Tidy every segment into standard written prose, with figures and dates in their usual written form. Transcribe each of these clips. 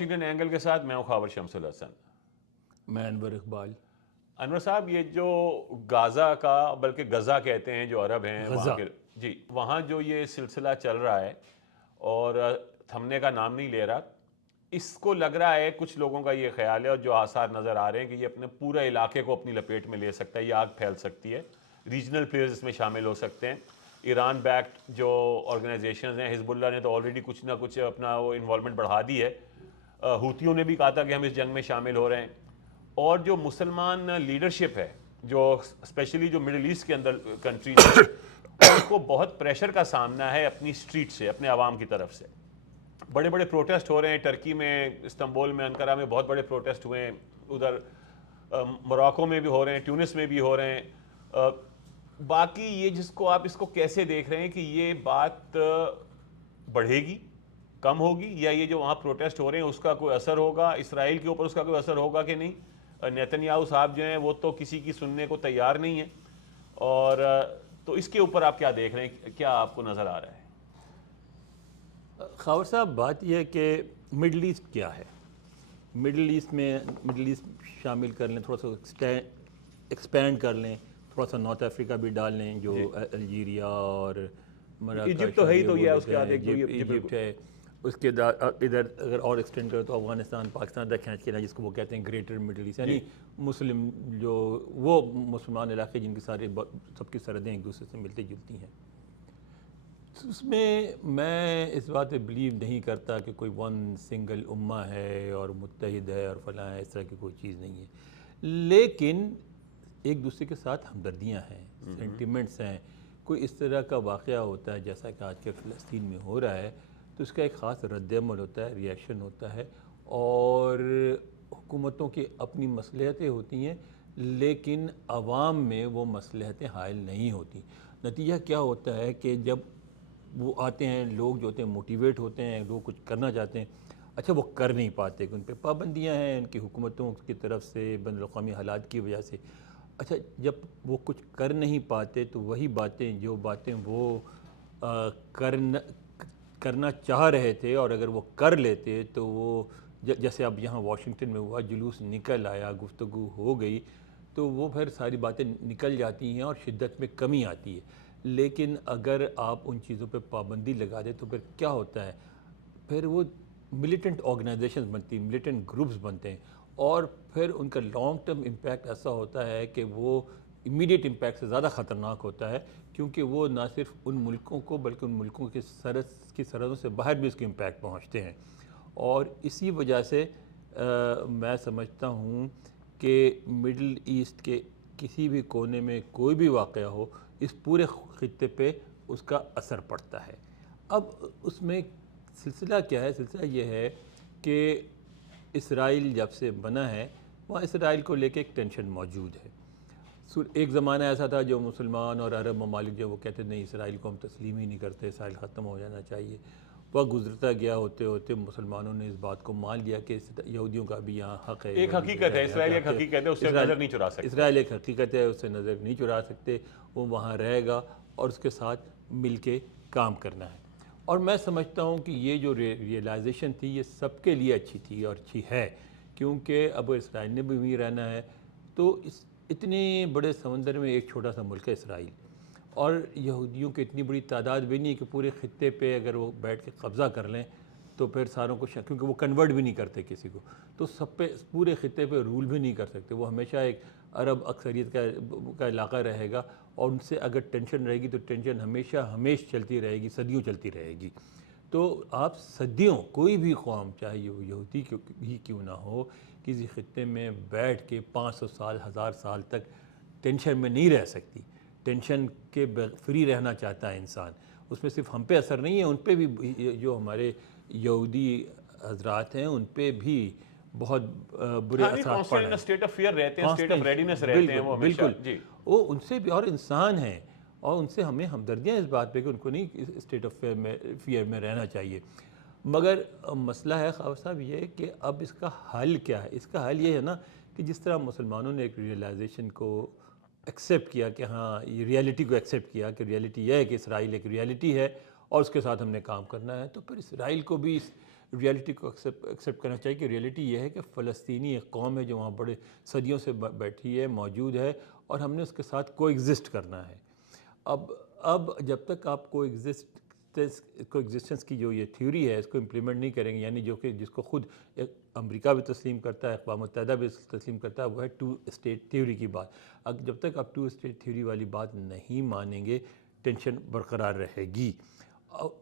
Washington angle کے ساتھ میں ہوں خاور شمس الحسن. میں انور اقبال. انور صاحب، یہ جو غازہ کا، بلکہ غزہ کہتے ہیں جو عرب ہیں وہاں کے، جی وہاں جو یہ سلسلہ چل رہا ہے اور تھمنے کا نام نہیں لے رہا، اس کو لگ رہا ہے کچھ لوگوں کا یہ خیال ہے اور جو آثار نظر آ رہے ہیں کہ یہ اپنے پورے علاقے کو اپنی لپیٹ میں لے سکتا ہے، یہ آگ پھیل سکتی ہے. ریجنل پلیئرز اس میں شامل ہو سکتے ہیں. ایران بیکڈ جو آرگنائزیشنز ہیں، حزب اللہ نے تو آلریڈی کچھ نہ کچھ اپنا وہ انوالومنٹ بڑھا دی ہے. ہوتھیوں نے بھی کہا تھا کہ ہم اس جنگ میں شامل ہو رہے ہیں. اور جو مسلمان لیڈرشپ ہے، جو اسپیشلی جو مڈل ایسٹ کے اندر کنٹریز ہیں، ان کو بہت پریشر کا سامنا ہے اپنی اسٹریٹ سے، اپنے عوام کی طرف سے. بڑے بڑے پروٹیسٹ ہو رہے ہیں ٹرکی میں، استنبول میں، انقرہ میں بہت بڑے پروٹیسٹ ہوئے ہیں. ادھر موراکو میں بھی ہو رہے ہیں، ٹیونس میں بھی ہو رہے ہیں. باقی یہ جس کو آپ اس کو کیسے دیکھ رہے ہیں کہ یہ بات بڑھے گی، کم ہوگی، یا یہ جو وہاں پروٹیسٹ ہو رہے ہیں اس کا کوئی اثر ہوگا اسرائیل کے اوپر، اس کا کوئی اثر ہوگا کہ نہیں؟ نیتن یاہو صاحب جو ہیں وہ تو کسی کی سننے کو تیار نہیں ہیں. اور تو اس کے اوپر آپ کیا دیکھ رہے ہیں، کیا آپ کو نظر آ رہا ہے؟ خاور صاحب، بات یہ ہے کہ مڈل ایسٹ کیا ہے. مڈل ایسٹ شامل کر لیں، تھوڑا سا ایکسپینڈ کر لیں، تھوڑا سا نارتھ افریقہ بھی ڈال لیں، جو الجیریا اور ایجپٹ تو ہے ہی، تو یہ اس کے بعد ایجپٹ ہے. اس کے ادھر اگر اور ایکسٹینڈ کرو تو افغانستان پاکستان تک کھینچ کے نا، جس کو وہ کہتے ہیں گریٹر مڈل ایسٹ، یعنی مسلم جو وہ مسلمان علاقے جن کی سب کی سرحدیں ایک دوسرے سے ملتی جلتی ہیں. اس میں اس بات پہ بلیو نہیں کرتا کہ کوئی ون سنگل امہ ہے اور متحد ہے اور فلاں ہے، اس طرح کی کوئی چیز نہیں ہے. لیکن ایک دوسرے کے ساتھ ہمدردیاں ہیں، سینٹیمنٹس ہیں. کوئی اس طرح کا واقعہ ہوتا ہے جیسا کہ آج کے فلسطین میں ہو رہا ہے، تو اس کا ایک خاص رد عمل ہوتا ہے، ریئیکشن ہوتا ہے. اور حکومتوں کی اپنی مصلحتیں ہوتی ہیں، لیکن عوام میں وہ مصلحتیں حائل نہیں ہوتی. نتیجہ کیا ہوتا ہے کہ جب وہ آتے ہیں، لوگ جو ہوتے ہیں موٹیویٹ ہوتے ہیں، لوگ کچھ کرنا چاہتے ہیں، اچھا وہ کر نہیں پاتے کہ ان پہ پابندیاں ہیں ان کی حکومتوں کی طرف سے، بین الاقوامی حالات کی وجہ سے. اچھا جب وہ کچھ کر نہیں پاتے تو وہی باتیں وہ کرنا چاہ رہے تھے، اور اگر وہ کر لیتے تو وہ جیسے اب یہاں واشنگٹن میں ہوا، جلوس نکل آیا، گفتگو ہو گئی، تو وہ پھر ساری باتیں نکل جاتی ہیں اور شدت میں کمی آتی ہے. لیکن اگر آپ ان چیزوں پہ پابندی لگا دیں تو پھر کیا ہوتا ہے، پھر وہ ملیٹنٹ آرگنائزیشنز بنتی ہیں، ملیٹنٹ گروپس بنتے ہیں، اور پھر ان کا لانگ ٹرم امپیکٹ ایسا ہوتا ہے کہ وہ امیڈیٹ امپیکٹ سے زیادہ خطرناک ہوتا ہے، کیونکہ وہ نہ صرف ان ملکوں کو بلکہ ان ملکوں کی سرحدوں سے باہر بھی اس کے امپیکٹ پہنچتے ہیں. اور اسی وجہ سے میں سمجھتا ہوں کہ مڈل ایسٹ کے کسی بھی کونے میں کوئی بھی واقعہ ہو، اس پورے خطے پہ اس کا اثر پڑتا ہے. اب اس میں سلسلہ کیا ہے؟ سلسلہ یہ ہے کہ اسرائیل جب سے بنا ہے، وہاں اسرائیل کو لے کے ایک ٹینشن موجود ہے. ایک زمانہ ایسا تھا جو مسلمان اور عرب ممالک جو وہ کہتے نہیں، اسرائیل کو ہم تسلیم ہی نہیں کرتے، اسرائیل ختم ہو جانا چاہیے. وہ گزرتا گیا، ہوتے ہوتے مسلمانوں نے اس بات کو مان لیا کہ یہودیوں کا بھی یہاں حق ہے. ایک حقیقت ہے، اسرائیل ایک حقیقت ہے، اس سے نظر نہیں چرا سکتے. اسرائیل ایک حقیقت ہے، اس سے نظر نہیں چرا سکتے. وہ وہاں رہے گا اور اس کے ساتھ مل کے کام کرنا ہے. اور میں سمجھتا ہوں کہ یہ جو ریئلائزیشن تھی یہ سب کے لیے اچھی تھی اور اچھی ہے، کیونکہ اب اسرائیل نے بھی وہیں رہنا ہے. تو اتنے بڑے سمندر میں ایک چھوٹا سا ملک ہے اسرائیل، اور یہودیوں کی اتنی بڑی تعداد بھی نہیں کہ پورے خطے پہ اگر وہ بیٹھ کے قبضہ کر لیں تو پھر ساروں کو کیونکہ وہ کنورٹ بھی نہیں کرتے کسی کو، تو سب پہ پورے خطے پہ رول بھی نہیں کر سکتے. وہ ہمیشہ ایک عرب اکثریت کا علاقہ رہے گا، اور ان سے اگر ٹینشن رہے گی تو ٹینشن ہمیشہ چلتی رہے گی، صدیوں چلتی رہے گی. تو آپ صدیوں، کوئی بھی قوم چاہے وہ یہودی ہی کیوں نہ ہو، کسی خطے میں بیٹھ کے 500 سال 1000 سال تک ٹینشن میں نہیں رہ سکتی. ٹینشن کے فری رہنا چاہتا ہے انسان. اس میں صرف ہم پہ اثر نہیں ہے، ان پہ بھی، جو ہمارے یہودی حضرات ہیں ان پہ بھی بہت برے اثرات پڑ رہے ہیں. اسٹیٹ آف فیئر رہتے ہیں، اسٹیٹ آف ریڈینس رہتے ہیں وہ ہمیشہ. بالکل، وہ ان سے بھی، اور انسان ہیں، اور ان سے ہمیں ہمدردیاں اس بات پہ کہ ان کو نہیں اسٹیٹ آف فیئر میں رہنا چاہیے. مگر مسئلہ ہے خاور صاحب یہ کہ اب اس کا حل کیا ہے؟ اس کا حل یہ ہے نا کہ جس طرح مسلمانوں نے ایک ریئلائزیشن کو ایکسیپٹ کیا کہ ہاں، یہ ریئلٹی کو ایکسیپٹ کیا کہ ریئلٹی یہ ہے کہ اسرائیل ایک ریئلٹی ہے اور اس کے ساتھ ہم نے کام کرنا ہے، تو پھر اسرائیل کو بھی ریئلٹی کو ایکسیپٹ کرنا چاہیے کہ ریئلٹی یہ ہے کہ فلسطینی ایک قوم ہے جو وہاں بڑے صدیوں سے بیٹھی ہے، موجود ہے، اور ہم نے اس کے ساتھ کو ایگزسٹ کرنا ہے۔ اب جب تک آپ کو ایگزسٹنس کی جو یہ تھیوری ہے اس کو امپلیمنٹ نہیں کریں گے، یعنی جو کہ جس کو خود امریکہ بھی تسلیم کرتا ہے، اقوام متحدہ بھی تسلیم کرتا ہے، وہ ہے 2 اسٹیٹ تھیوری کی بات۔ جب تک آپ 2 اسٹیٹ تھیوری والی بات نہیں مانیں گے، ٹینشن برقرار رہے گی۔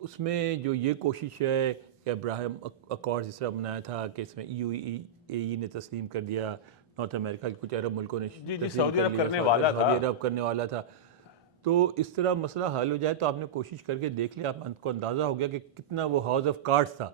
اس میں جو یہ کوشش ہے کہ ابراہیم اکارڈ جس طرح بنایا تھا کہ اس میں UAE نے تسلیم کر دیا، نارتھ امریکہ کے کچھ عرب ملکوں نے تسلیم سعودی کر عرب لیا، کرنے والا تھا، سعودی عرب کرنے والا تھا، تو اس طرح مسئلہ حل ہو جائے تو آپ نے کوشش کر کے دیکھ لیا، آپ کو اندازہ ہو گیا کہ کتنا وہ ہاؤس آف کارڈز تھا۔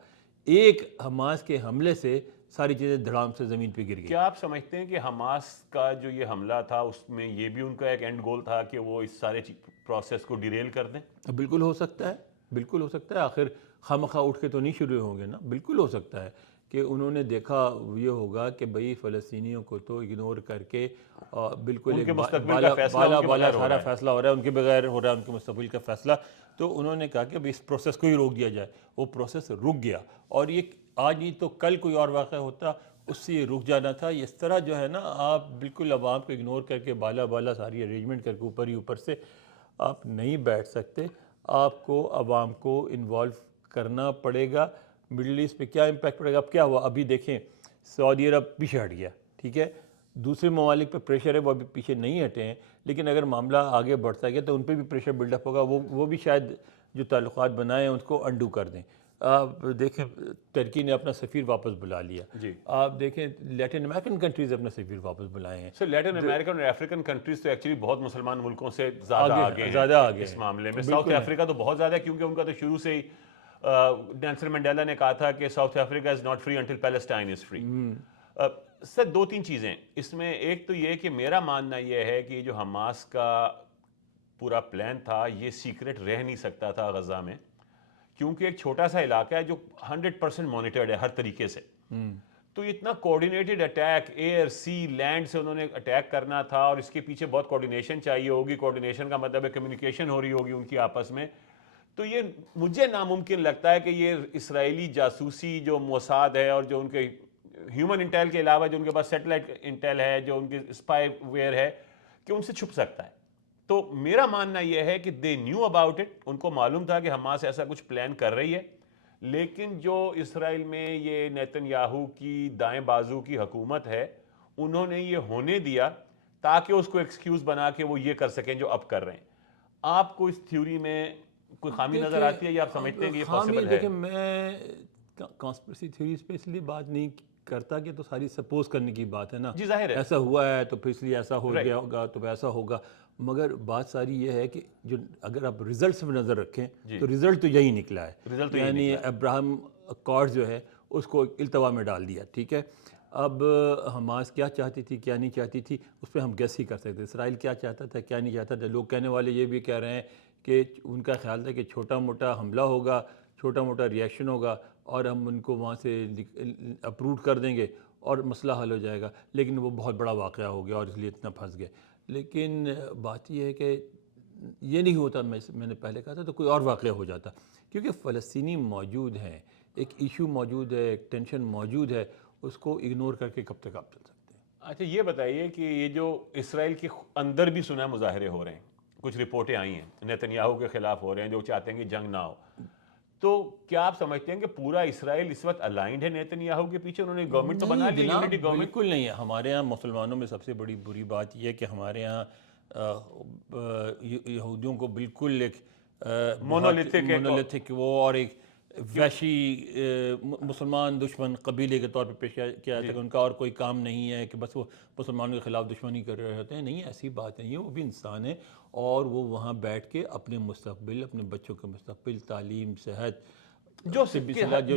ایک حماس کے حملے سے ساری چیزیں دھڑام سے زمین پہ گر گئی۔ کیا آپ سمجھتے ہیں کہ حماس کا جو یہ حملہ تھا اس میں یہ بھی ان کا ایک اینڈ گول تھا کہ وہ اس سارے پروسیس کو ڈیریل کر دیں؟ بالکل ہو سکتا ہے، بالکل ہو سکتا ہے، آخر خواہ اٹھ کے تو نہیں شروع ہوں گے نا۔ بالکل ہو سکتا ہے کہ انہوں نے دیکھا یہ ہوگا کہ بھئی فلسطینیوں کو تو اگنور کر کے بالکل ان کے ایک مستقبل کا فیصلہ ان کے بالا بغیر ہو سارا رہا ہے۔ فیصلہ ہو رہا ہے، ان کے بغیر ہو رہا ہے ان کے مستقبل کا فیصلہ، تو انہوں نے کہا کہ بھئی اس پروسیس کو ہی روک دیا جائے۔ وہ پروسیس رک گیا، اور یہ آج نہیں تو کل کوئی اور واقعہ ہوتا اس سے یہ رک جانا تھا۔ اس طرح جو ہے نا آپ بالکل عوام کو اگنور کر کے بالا ساری ارینجمنٹ کر کے اوپر سے آپ نہیں بیٹھ سکتے۔ آپ کو عوام کو انوالو کرنا پڑے گا۔ مڈل ایسٹ پہ کیا امپیکٹ پڑے گا؟ اب کیا ہوا؟ ابھی دیکھیں سعودی عرب پیچھے ہٹ گیا، ٹھیک ہے، دوسرے ممالک پہ پریشر ہے، وہ ابھی پیچھے نہیں ہٹے ہیں، لیکن اگر معاملہ آگے بڑھتا گیا تو ان پہ بھی پریشر بلڈ اپ ہوگا، وہ بھی شاید جو تعلقات بنائے ہیں اس کو انڈو کر دیں۔ آپ دیکھیں ترکی نے اپنا سفیر واپس بلا لیا، جی، آپ دیکھیں لیٹن امریکن کنٹریز اپنا سفیر واپس بلائے ہیں۔ سر لیٹن امریکن اور افریقن کنٹریز تو ایکچولی بہت مسلمان ملکوں سے زیادہ آگے ہیں اس معاملے میں۔ ساؤتھ افریقہ تو بہت زیادہ ہے، کیونکہ ان کا تو شروع سے ہی نیلسن منڈیلا نے کہا تھا کہ South Africa is not free until Palestine is free. Sir 2-3 چیزیں اس میں، ایک تو یہ کہ میرا ماننا یہ ہے کہ جو حماس کا پورا پلان تھا یہ سیکرٹ رہ نہیں سکتا تھا غزہ میں، کیونکہ ایک چھوٹا سا علاقہ ہے جو 100% مانیٹرڈ ہے ہر طریقے سے، تو اتنا کوارڈینیٹڈ اٹیک ایئر سی لینڈ سے انہوں نے اٹیک کرنا تھا، اور اس کے پیچھے بہت کوارڈینیشن چاہیے ہوگی۔ کوارڈینیشن کا مطلب ہے کمیونیکیشن ہو رہی ہوگی ان کی آپس میں، تو یہ مجھے ناممکن لگتا ہے کہ یہ اسرائیلی جاسوسی جو موساد ہے اور جو ان کے ہیومن انٹیل کے علاوہ جو ان کے پاس سیٹلائٹ انٹیل ہے، جو ان کے اسپائی ویئر ہے، کہ ان سے چھپ سکتا ہے۔ تو میرا ماننا یہ ہے کہ دے نیو اباؤٹ اٹ، ان کو معلوم تھا کہ حماس ایسا کچھ پلان کر رہی ہے، لیکن جو اسرائیل میں یہ نیتن یاہو کی دائیں بازو کی حکومت ہے انہوں نے یہ ہونے دیا تاکہ اس کو ایکسکیوز بنا کے وہ یہ کر سکیں جو اب کر رہے ہیں۔ آپ کو اس تھیوری میں کوئی خامی نظر آتی ہے یا آپ سمجھتے ہیں کہ یہ پاسبل ہے؟ دیکھیں میں کانسپریسی تھیوریز پہ اس لیے بات نہیں کرتا کہ تو ساری سپوز کرنے کی بات ہے نا، جی ظاہر ہے، ایسا ہوا ہے تو پھر اس لیے ایسا ہو گیا ہوگا تو ایسا ہوگا، مگر بات ساری یہ ہے کہ جو اگر آپ ریزلٹس میں نظر رکھیں تو ریزلٹ تو یہی نکلا ہے، یعنی ابراہیم اکارڈ جو ہے اس کو التوا میں ڈال دیا، ٹھیک ہے۔ اب حماس کیا چاہتی تھی کیا نہیں چاہتی تھی اس پہ ہم گیس ہی کر سکتے، اسرائیل کیا چاہتا تھا کیا نہیں چاہتا تھا۔ لوگ کہنے والے یہ بھی کہہ رہے ہیں کہ ان کا خیال تھا کہ چھوٹا موٹا حملہ ہوگا، چھوٹا موٹا ریئیکشن ہوگا اور ہم ان کو وہاں سے اپروو کر دیں گے اور مسئلہ حل ہو جائے گا، لیکن وہ بہت بڑا واقعہ ہو گیا اور اس لیے اتنا پھنس گئے۔ لیکن بات یہ ہے کہ یہ نہیں ہوتا، میں نے پہلے کہا تھا، تو کوئی اور واقعہ ہو جاتا، کیونکہ فلسطینی موجود ہیں، ایک ایشو موجود ہے، ایک ٹینشن موجود ہے، اس کو اگنور کر کے کب تک آپ چل سکتے ہیں؟ اچھا یہ بتائیے کہ یہ جو اسرائیل کے اندر بھی سنا مظاہرے ہو رہے ہیں، کچھ رپورٹیں آئی ہیں نیتن یاہو کے خلاف ہو رہے ہیں جو چاہتے ہیں کہ جنگ نہ ہو، تو کیا آپ سمجھتے ہیں کہ پورا اسرائیل اس وقت الائنڈ ہے نیتن یاہو کے پیچھے؟ انہوں نے گورنمنٹ تو بنا لی، یونٹی گورنمنٹ۔ بالکل نہیں ہے۔ ہمارے ہاں مسلمانوں میں سب سے بڑی بری بات یہ ہے کہ ہمارے ہاں یہودیوں کو بالکل ایک مونولیتھک وہ اور ایک وحشی مسلمان دشمن قبیلے کے طور پہ پیش کیا جاتا ہے کہ ان کا اور کوئی کام نہیں ہے کہ بس وہ مسلمانوں کے خلاف دشمنی کر رہے ہوتے ہیں۔ نہیں، ایسی بات نہیں ہے، وہ بھی انسان ہے اور وہ وہاں بیٹھ کے اپنے مستقبل، اپنے بچوں کے مستقبل، تعلیم، صحت، جو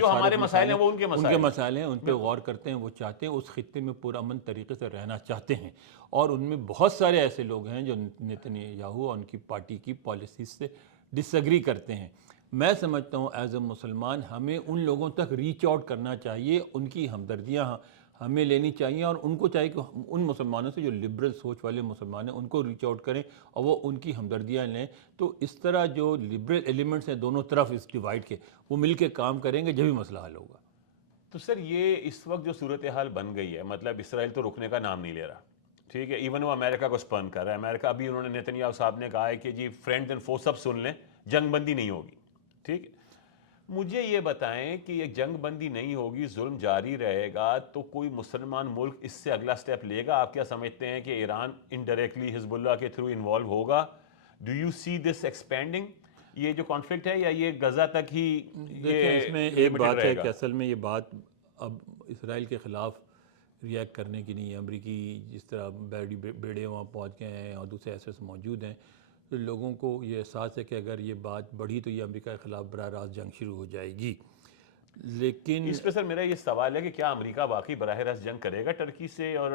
ہمارے مسائل ہیں وہ ان کے مسائل ہیں، ان پہ غور کرتے ہیں۔ وہ چاہتے ہیں اس خطے میں پرامن طریقے سے رہنا چاہتے ہیں، اور ان میں بہت سارے ایسے لوگ ہیں جو نیتن یاہو اور ان کی پارٹی کی پالیسیز سے ڈس ایگری کرتے ہیں۔ میں سمجھتا ہوں ایز اے مسلمان ہمیں ان لوگوں تک ریچ آؤٹ کرنا چاہیے، ان کی ہمدردیاں ہمیں لینی چاہیے، اور ان کو چاہیے کہ ان مسلمانوں سے جو لبرل سوچ والے مسلمان ہیں ان کو ریچ آؤٹ کریں اور وہ ان کی ہمدردیاں لیں۔ تو اس طرح جو لبرل ایلیمنٹس ہیں دونوں طرف اس ڈیوائڈ کے، وہ مل کے کام کریں گے جبھی مسئلہ حل ہوگا۔ تو سر یہ اس وقت جو صورتحال بن گئی ہے، مطلب اسرائیل تو رکنے کا نام نہیں لے رہا، ٹھیک ہے، ایون وہ امریکہ کو سپرن کر رہا ہے. امریکہ ابھی انہوں نے نیتنیاہو صاحب نے کہا ہے کہ جی فرینڈز اینڈ فو سب سن لیں، جنگ بندی نہیں ہوگی. ٹھیک ہے، مجھے یہ بتائیں کہ یہ جنگ بندی نہیں ہوگی، ظلم جاری رہے گا، تو کوئی مسلمان ملک اس سے اگلا سٹیپ لے گا؟ آپ کیا سمجھتے ہیں کہ ایران انڈائریکٹلی حزب اللہ کے تھرو انوالو ہوگا؟ Do you see this expanding, یہ جو کانفلکٹ ہے، یا یہ غزہ تک ہی دیکھیں اس میں ایک بات ہے کہ اصل میں یہ بات اب اسرائیل کے خلاف ریئیکٹ کرنے کی نہیں ہے. امریکی جس طرح بیڑے وہاں پہنچ گئے ہیں اور دوسرے ایسے موجود ہیں، تو لوگوں کو یہ احساس ہے کہ اگر یہ بات بڑھی تو یہ امریکہ کے خلاف براہ راست جنگ شروع ہو جائے گی. لیکن اس پہ سر میرا یہ سوال ہے کہ کیا امریکہ واقعی براہ راست جنگ کرے گا ٹرکی سے اور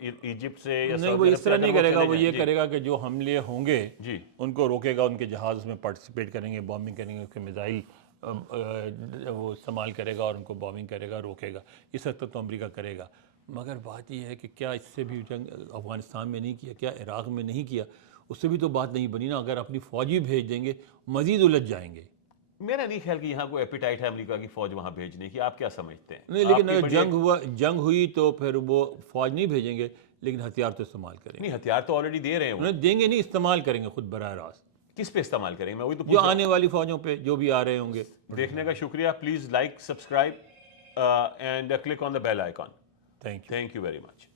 ایجپٹ سے، یا نہیں، وہ اس طرح نہیں کرے گا. وہ یہ کرے گا کہ جو حملے ہوں گے ان کو روکے گا، ان کے جہاز اس میں پارٹیسپیٹ کریں گے، بامبنگ کریں گے، اس کے میزائل وہ استعمال کرے گا اور ان کو بامبنگ کرے گا، روکے گا. اس حد تک تو امریکہ کرے گا. مگر بات یہ ہے کہ کیا اس سے بھی جنگ افغانستان میں نہیں کیا، کیا عراق میں نہیں کیا؟ اس سے بھی تو بات نہیں بنی نا. اگر اپنی فوجی بھیج دیں گے مزید الجھ جائیں گے. میرا نہیں خیال کہ یہاں کوئی ایپیٹائٹ ہے امریکہ کی فوج وہاں بھیجنے کی. آپ کیا سمجھتے ہیں؟ نہیں، لیکن اگر جنگ ہوئی تو پھر وہ فوج نہیں بھیجیں گے، لیکن ہتھیار تو استعمال کریں گے. نہیں، ہتھیار تو آلریڈی دے رہے ہیں وہ. انہیں دیں گے نہیں، استعمال کریں گے خود براہ راست. کس پہ استعمال کریں گے؟ میں وہی تو جو آنے والی فوجوں پہ جو بھی آ رہے ہوں گے. دیکھنے کا شکریہ. Please like, subscribe and click on the bell icon. Thank you. Thank you very much.